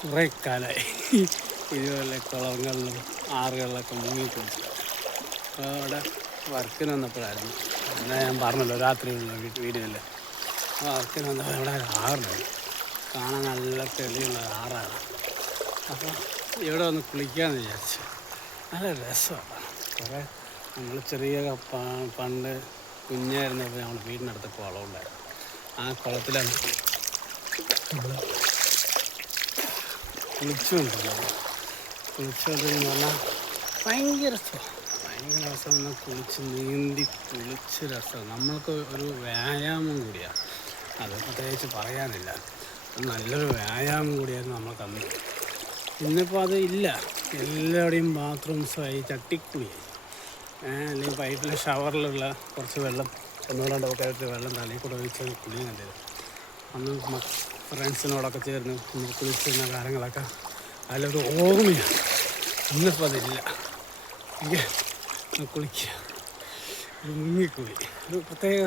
കുറേ കാലമായി ഇതുപോലെ കുളങ്ങളിലും ആറുകളിലൊക്കെ മുങ്ങിക്കുളിച്ചു. അപ്പോൾ അവിടെ വർക്കിന് വന്നപ്പോഴായിരുന്നു, എന്നാൽ ഞാൻ പറഞ്ഞല്ലോ രാത്രിയുള്ള വീഡിയോയിൽ. അപ്പോൾ വർക്കിന് വന്നപ്പോൾ ഇവിടെ ആറുണ്ട്, കാണാൻ നല്ല തെളിയുള്ള ആറാണ്. അപ്പോൾ ഇവിടെ ഒന്ന് കുളിക്കാമെന്ന് വിചാരിച്ചു. നല്ല രസമാണ്. കുറേ നമ്മൾ ചെറിയ പണ്ട് കുഞ്ഞായിരുന്നപ്പോൾ നമ്മൾ വീടിനടുത്ത് കുളമുണ്ടായിരുന്നു. ആ കുളത്തിലാണ് നമ്മൾ കുളിച്ചുകൊണ്ടിരുന്നത്. കുളിച്ചുകൊണ്ടിരുന്ന് പറഞ്ഞാൽ ഭയങ്കര രസമാണ്. കുളിച്ച് നീന്തി കുളിച്ച് രസമാണ്. നമ്മൾക്ക് ഒരു വ്യായാമം കൂടിയാണ് അത്, പ്രത്യേകിച്ച് പറയാനില്ല. നല്ലൊരു വ്യായാമം കൂടിയായിരുന്നു നമ്മൾക്കന്ന്. ഇന്നിപ്പോൾ അത് ഇല്ല. എല്ലാവരുടെയും ബാത്റൂംസായി, ചട്ടിക്കുളിയായി. അല്ലെങ്കിൽ പൈപ്പിലെ ഷവറിലുള്ള കുറച്ച് വെള്ളം ഒന്നുകൂടെ വെള്ളം തലയിൽ കൂടെ ഒഴിച്ച് കുളിയും കണ്ടത്. അന്ന് ഫ്രണ്ട്സിനോടൊക്കെ ചേർന്ന് നമ്മൾ കുളിച്ചിരുന്ന കാര്യങ്ങളൊക്കെ അതിലൊരു ഓർമ്മയാണ്. ഇന്നിപ്പോൾ അതില്ല. കുളിക്കുക, ഒരു മുങ്ങിക്കുളി, ഒരു പ്രത്യേക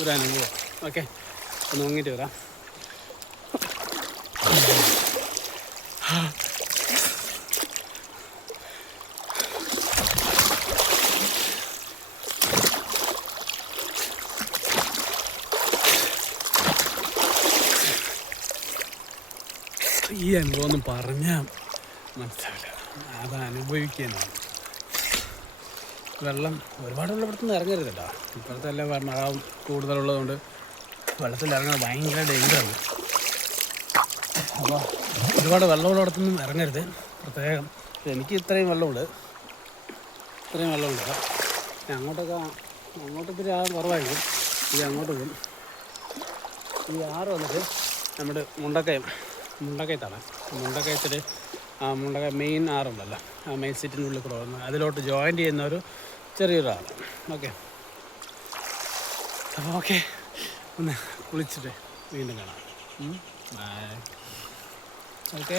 ഒരു അനുഭവം. ഓക്കെ, ഒന്ന് മുങ്ങിയിട്ട് വരാം. ഈ അനുഭവം ഒന്നും പറഞ്ഞാൽ മനസ്സിലാവില്ല, അത് അനുഭവിക്കാനാണ്. വെള്ളം ഒരുപാട് വെള്ളപ്പെടുത്തുനിന്ന് ഇറങ്ങരുത് കേട്ടോ. ഇപ്പോഴത്തെ എല്ലാം മഴ കൂടുതലുള്ളതുകൊണ്ട് വെള്ളത്തിൽ ഇറങ്ങുന്നത് ഭയങ്കര ഡേഞ്ചറാണ്. അപ്പോൾ ഒരുപാട് വെള്ളമുള്ളിടത്തൊന്നും ഇറങ്ങരുത് പ്രത്യേകം. എനിക്ക് ഇത്രയും വെള്ളമുണ്ട്. അങ്ങോട്ടൊക്കെ ഇത്തിരി കുറവായിരിക്കും. ഇത് അങ്ങോട്ട് പോകും. ഈ ആറ് വന്നിട്ട് നമ്മുടെ മുണ്ടക്കയത്താണ്. മുണ്ടക്കയത്തിൽ മുണ്ടക്കയ മെയിൻ ആറുണ്ടല്ലോ, ആ മെയിൻ സിറ്റിനുള്ളിൽ കൂടെ വന്ന് അതിലോട്ട് ജോയിൻ ചെയ്യുന്ന ഒരു ചെറിയൊരാൾ. ഓക്കെ, അപ്പോൾ ഓക്കെ, ഒന്ന് കുളിച്ചിട്ട് വീണ്ടും കാണാം. ഓക്കെ.